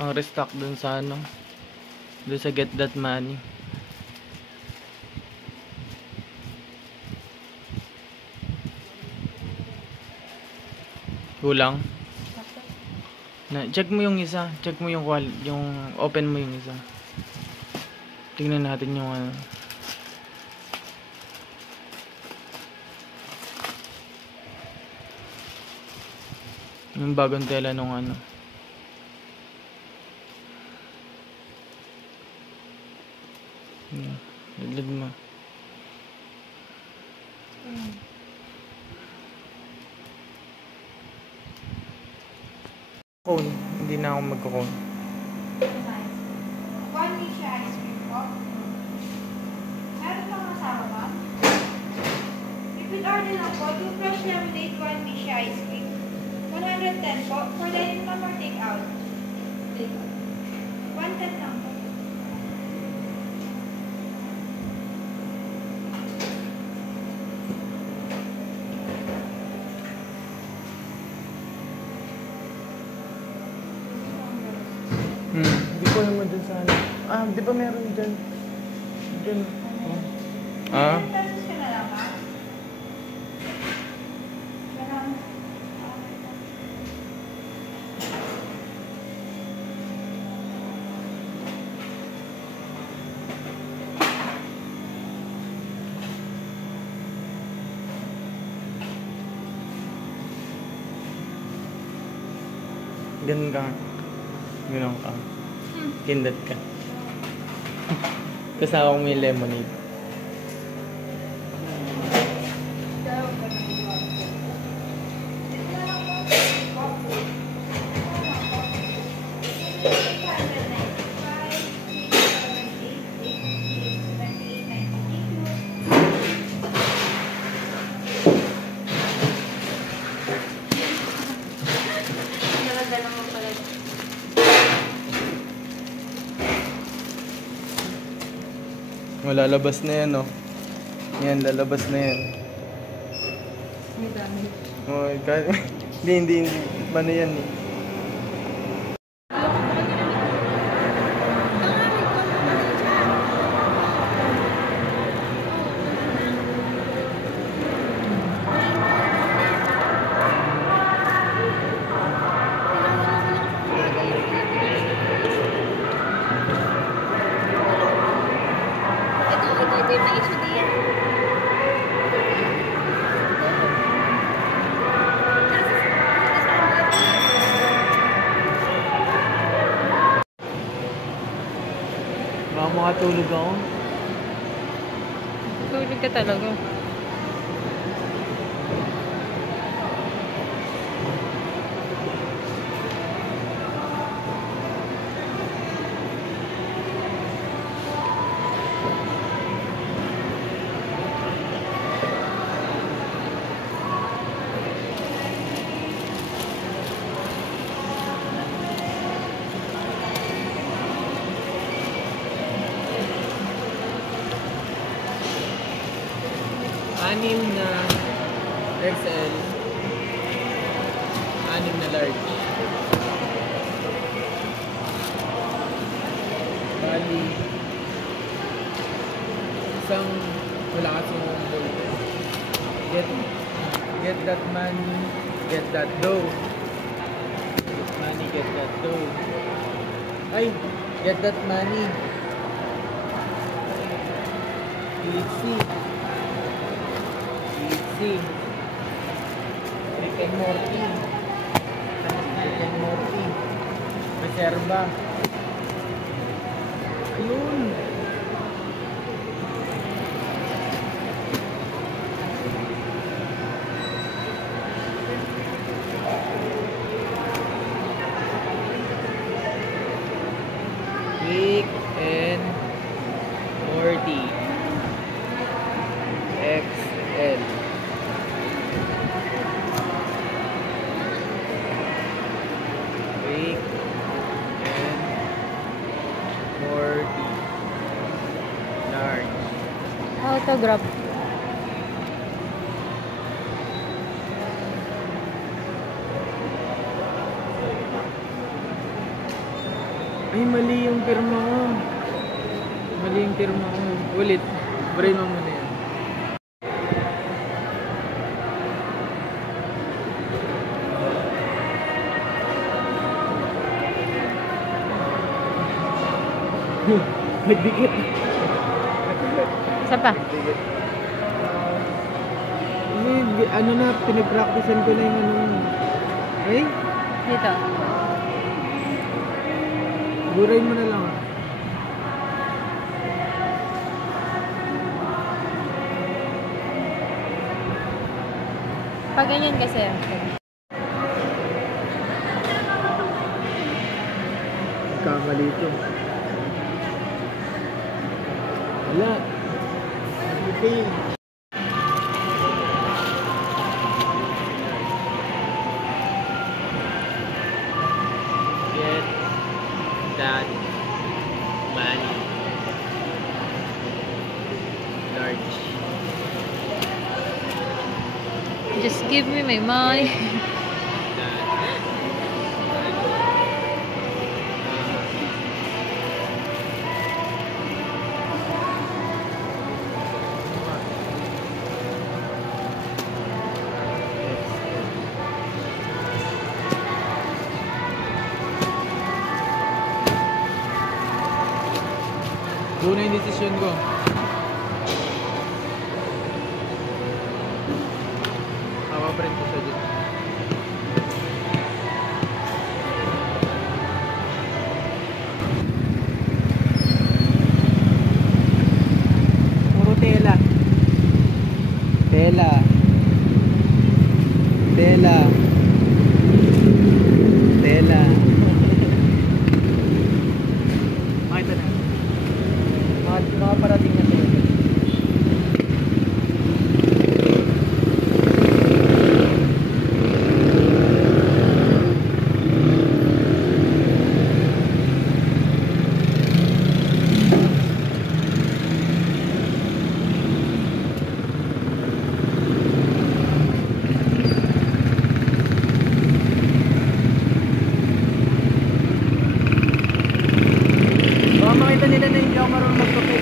restock dun sa ano, dun sa Get That Money. Kulang. Na, check mo yung isa, check mo yung yung open mo yung isa. Tingnan natin yung ano. Yung bagong tela nung ano. Laglag mo. Cone. Hindi na ako magko-cone. One dish ice cream po. Meron bang kasama ba? Repeat order lang po. 2 fresh lemonade, 1 dish ice cream. 110 po. For dine-in lang or take out? Take out. 110 lang po. Di ko naman dun sa ano. Di ba meron dyan? Dyan. Ah? 10 pesos ka na lang, ha? Ganun ka. Ganun ka. Kindat ka. Kasama ko may lemonade. Lalabas na yan, oh. Yan, lalabas na yan. May dami. Oh, hindi. Paano yan, eh? Baka makatulog ako. Tulog ka talaga. Anim na XL, anim na large. Bali, isang wala kasi yung bolto. Get that money, get that dough. Get money, get that dough. Ay, get that money. Easy. Rick and Morty. Rick and Morty. Reserva. Ayun. Rick and Morty. XL. Rick and Morty. Large. Autograph. Ay, mali yung pirma ko. Mali yung pirma ko. Ulit. Brain mo muna yan. Nagdikit. Isa pa. Nagdikit. Ano na, pinag-practicean ko na yung ano. Ay, Dito. guray mo na lang ah. Pag ganyan kasi. Kamali ito. Wala. Okay. Get that money. Large. Just give me my money. Doon na yung desisyon ko. Papaprint ko siya dito. Puro tela. Tela. Tela. Tela. Makita na. Mga parating na tela. Baka makita nila na hindi ako marunong magkape.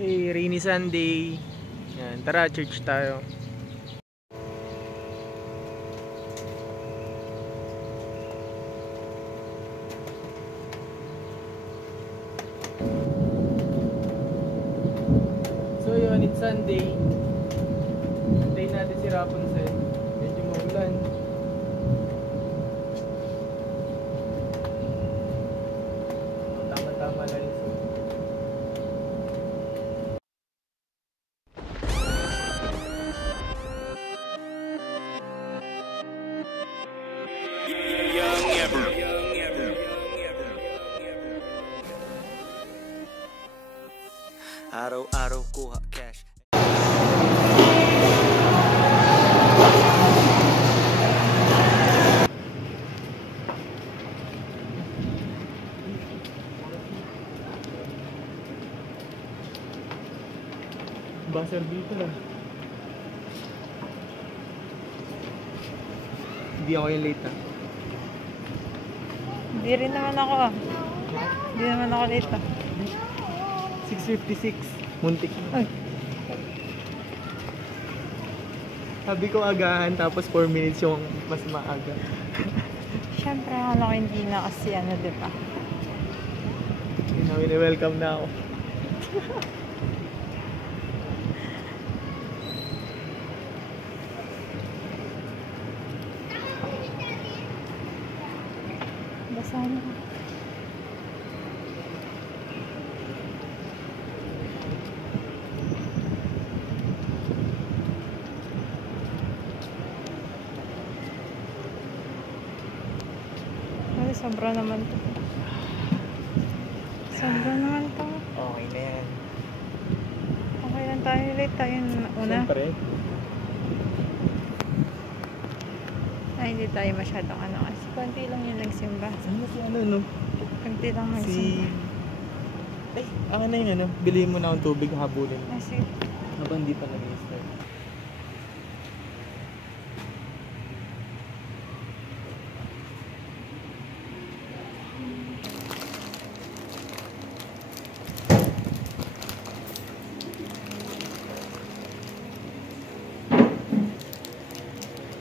Hey, rainy Sunday. Yan, tara church tayo. So yun, it's Sunday. Hintayin natin si Rapunzel. Medyo maulan. Tama-tama na rin. Araw-araw kuha cash. Buzzer dito lang. Hindi ako yung late ah. Hindi rin naman ako ah. Hindi naman ako late ah. 6:56. Muntik na. Ay. Sabi ko agahan tapos 4 minutes yung mas maaga. Siyempre ako hindi na kasi ano diba. Welcome na ako. Basahan ako. Ay, sobra naman to. Sobra naman to. Okay na yan. Okay lang tayo, late tayo una. Siyempre. Ay, hindi tayo masyadong ano kasi konti lang yung nagsimba. Ano si ano, no? Konti lang Si... nagsimba. Ay, ang ano yung ano, bilhin mo na akong tubig, habulin. Kasi, Habang hindi pa nag-start.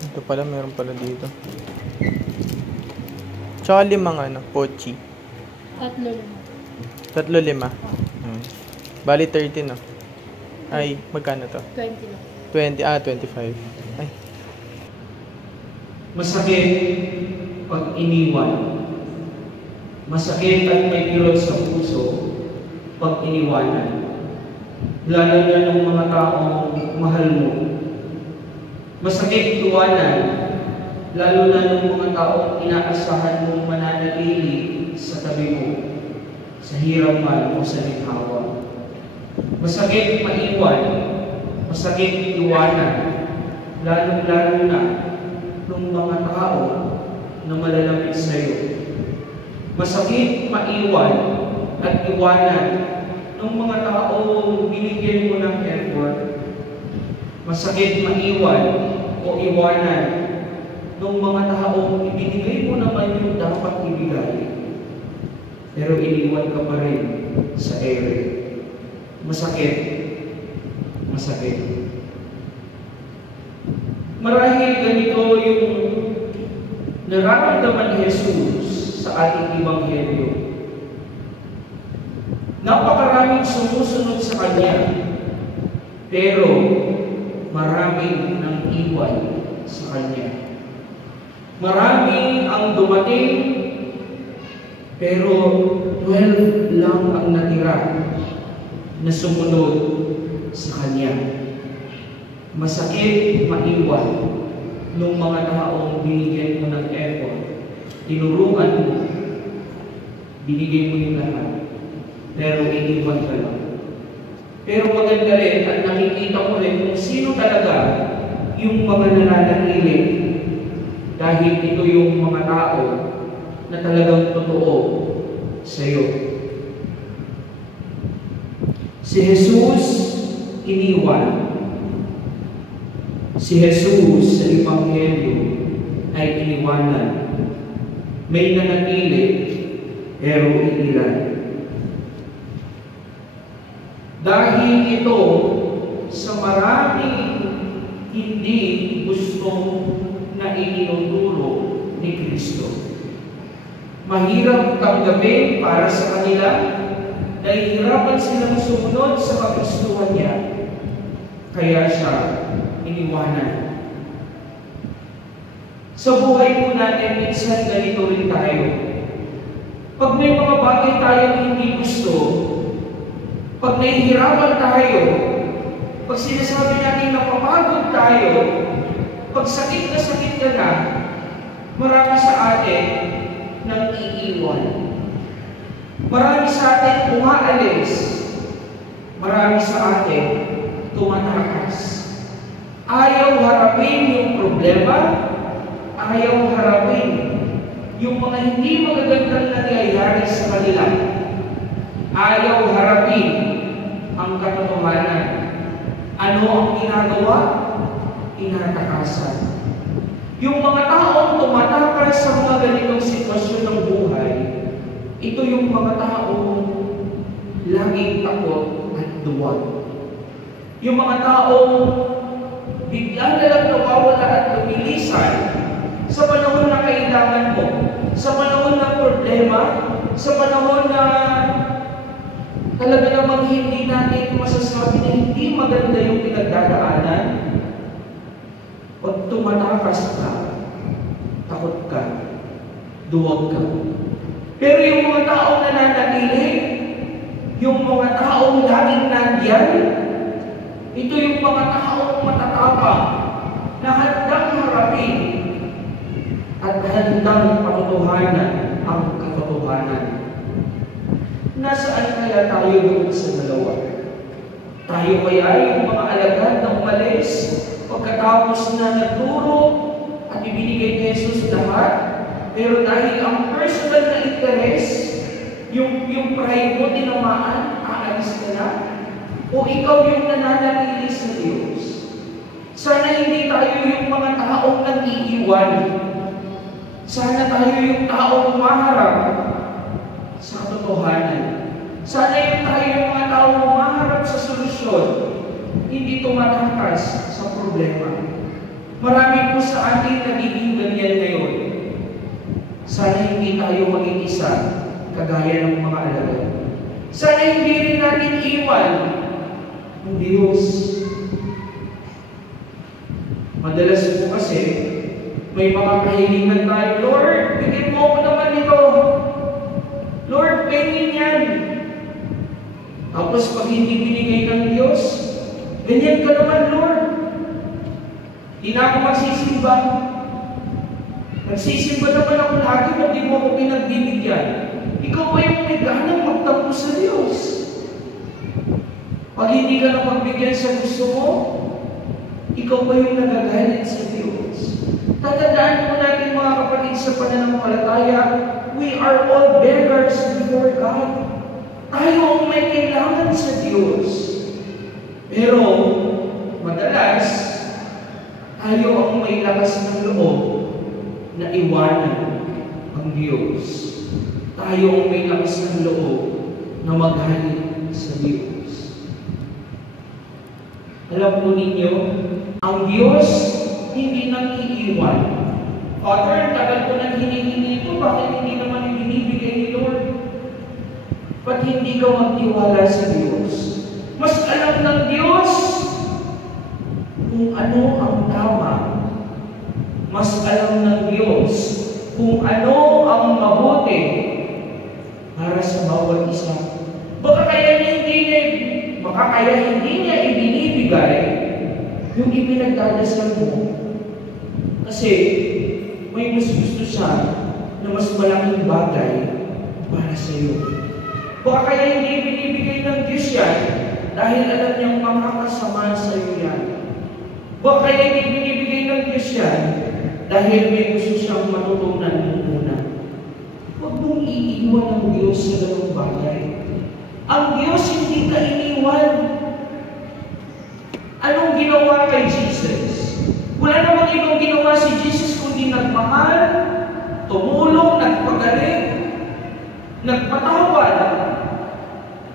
Ito pala, meron pala dito. Tsaka limang ano, pochi. 3 3-5. Bali 30 no? Ay, magkano to? 20 lang. 25. Ay, Masakit pag iniwan. Masakit at may kirot sa puso pag iniwanan. Lalo na ng mga taong mahal mo. Masakit iwanan, lalo na ng mga taong inaasahan mong mananatili sa tabi mo, sa hirap man o sa ginhawa. Masakit maiwan, masakit iwanan, lalo na ng mga tao na malalapit sa iyo. Masakit maiwan at iwanan ng mga taong binigyan mo ng effort. Masakit maiwan o iwanan ng mga taong ibinigay mo naman yung dapat ibigay. Pero iniwan ka pa rin sa ere. Masakit. Masakit. Marahil ganito yung nararamdaman ni Jesus sa ating Ebanghelyo. Napakaraming sumusunod sa Kanya, pero maraming nang iwan sa Kanya. Maraming ang dumating, pero 12 lang ang natira na sumunod sa Kanya. Masakit maiwan ng mga taong binigyan mo ng effort, tinuruan mo, binigay mo yung lahat, pero iniwan ka lang. Pero maganda rin at nakikita mo rin kung sino talaga yung mga nananatili, dahil ito yung mga tao na talagang totoo sa iyo. Si Jesus iniwan. Si Jesus sa Ebanghelyo ay iniwanan. May nanatili, pero inilan. Dahil ito sa maraming hindi gusto na itinuturo ni Kristo. Mahirap tanggapin para sa kanila, nahihirapan silang sumunod sa kagustuhan niya. Kaya siya iniwanan. Sa buhay po natin, minsan ganito rin tayo. Pag may mga bagay tayong hindi gusto, pag nahihirapan tayo, pag sinasabi natin napapagod tayo, pag sakit ka na, marami sa atin nang iiwan. Marami sa atin umaalis. Marami sa atin tumatakas. Ayaw harapin yung problema, ayaw harapin yung mga hindi magagandang nangyayari sa kanila. Ayaw harapin ang katotohanan. Ano ang ginagawa? Tinatakasan. Yung mga taong tumatakas sa mga ganitong sitwasyon ng buhay, ito yung mga taong laging takot at duwag. Yung mga taong biglang na lang nawawala at lumilisan sa panahon na kailangan mo, sa panahon ng problema, sa panahon na talaga namang hindi natin masasabi na hindi maganda yung pinagdadaanan. Pag tumatakas ka, takot ka, duwag ka. Pero yung mga taong nananatili, yung mga taong laging nandiyan, ito yung mga taong matatapang na handang harapin at handang patutuhanan ang katotohanan. Nasaan kaya tayo doon sa dalawa? Tayo kaya yung mga alagad na umalis pagkatapos na nagturo at ibinigay kay Jesus lahat, pero dahil ang personal na interest, yung pride mo tinamaan, aalis ka na? O ikaw yung nananatili sa Diyos? Sana hindi tayo yung mga taong nag-iiwan. Sana tayo yung taong umaharap sa katotohanan. Sana yung tayo yung mga taong umaharap sa solusyon, hindi tumatakas sa problema. Marami po sa atin nagiging ganyan ngayon. Sana hindi tayo maging isa, kagaya ng mga alagad. Sana hindi rin natin iwan ang Diyos. Madalas po kasi, may mga kahilingan tayo, Lord, bigyan mo ako naman ito. Lord, pengin yan. Tapos pag hindi binigay ng Diyos, ganyan ka naman, Lord. Hindi na ako magsisimba. Nagsisimba naman ako lagi, hindi mo ako pinagbibigyan. Ikaw ba yung may ganang magtampo sa Diyos? Pag hindi ka na magbigyan sa gusto mo, ikaw ba yung nagagalit sa Diyos? Tatandaan po natin mga kapatid sa pananampalataya, we are all beggars before God. Tayo ang may kailangan sa Diyos. Pero, madalas, tayo ang may lakas ng loob na iwanan ang Diyos. Tayo ang may lakas ng loob na magalit sa Diyos. Alam po ninyo, ang Diyos hindi nang iiwan. Father, tagal ko nang hinihingi ito, bakit hindi naman ibinibigay ni Lord? Ba't hindi ka magtiwala sa Diyos? Mas alam ng Diyos kung ano ang tama. Mas alam ng Diyos kung ano ang mabuti para sa bawat isa. Baka kaya hindi niya ibinibigay yung ipinagdadasal mo. Kasi may mas gusto siya na mas malaking bagay para sa iyo. Baka kaya hindi binibigay ng Diyos yan dahil alam niyang makakasama sa iyo yan. Baka kaya hindi binibigay ng Diyos yan dahil may gusto siyang matutunan mo muna. Huwag mong iiwan ng Diyos sa ganung bagay. Ang Diyos hindi ka iniwan. Anong ginawa kay Jesus? Wala namang ibang ginawa si Jesus kundi nagmahal, tumulong, nagpagaling, nagpatawad.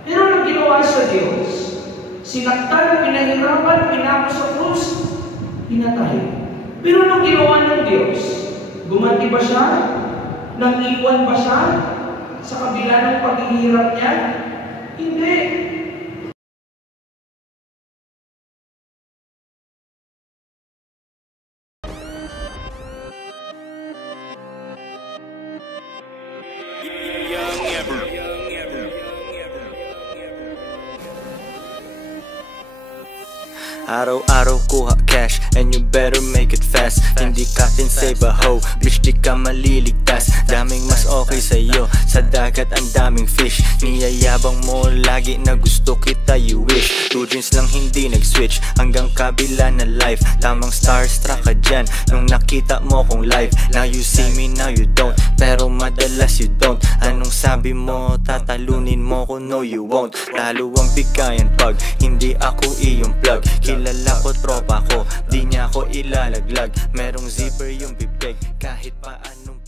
Pero anong ginawa sa Diyos? Sinaktan, pinahirapan, pinako sa krus, pinatay. Pero anong ginawa ng Diyos? Gumanti ba siya? Nang-iwan ba siya sa kabila ng paghihirap niya? Hindi. Araw-araw kuha cash and you better make it fast. Hindi Captain Save a Hoe, bitch di ka maliligtas. Daming mas okay sa'yo, sa dagat ang daming fish. Niyayabang mo lagi na gusto kita, you wish. 2 dreams lang hindi nag-switch, hanggang kabila na life. Tamang starstruck ka dyan, nung nakita mo kong live. Now you see me, now you don't, pero madalas you don't. Anong sabi mo, tatalunin mo ko, no you won't. Talo ang bigayan pag hindi ako iyong plug. Kilala ko, tropa ko, di niya ako ilalaglag. Merong zipper yung bibig, kahit pa anong